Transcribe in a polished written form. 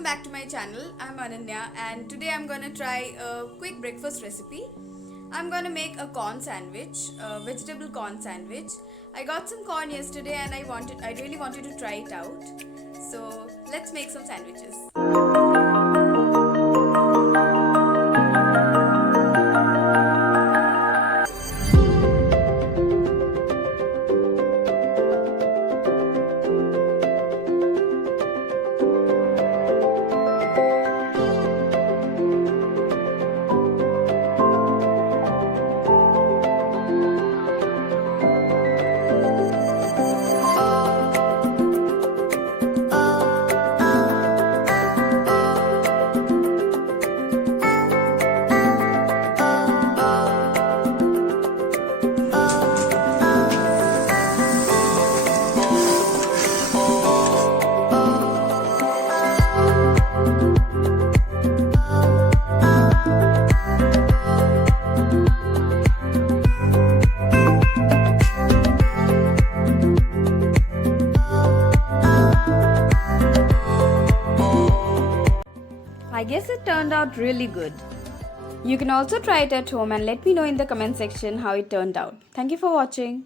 welcome back to my channel. I'm Ananya and today I'm gonna try a quick breakfast recipe. I'm gonna make a corn sandwich, a vegetable corn sandwich. I got some corn yesterday and I really wanted to try it out. So let's make some sandwiches. I guess it turned out really good. You can also try it at home and let me know in the comment section how it turned out. Thank you for watching.